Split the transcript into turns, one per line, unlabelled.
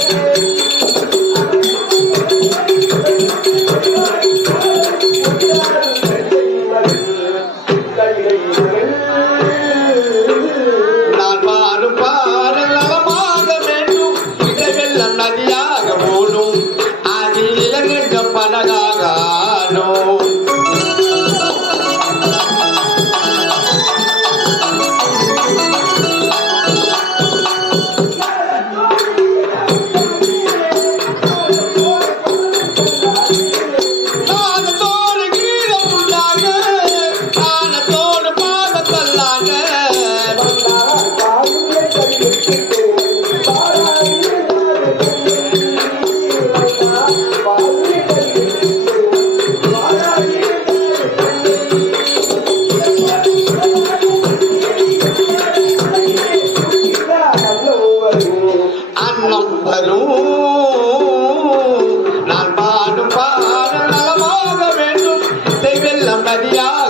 thank you நான் பாடும் பாடல் நலமாக வேண்டும். இசை வெள்ளம் நதியாக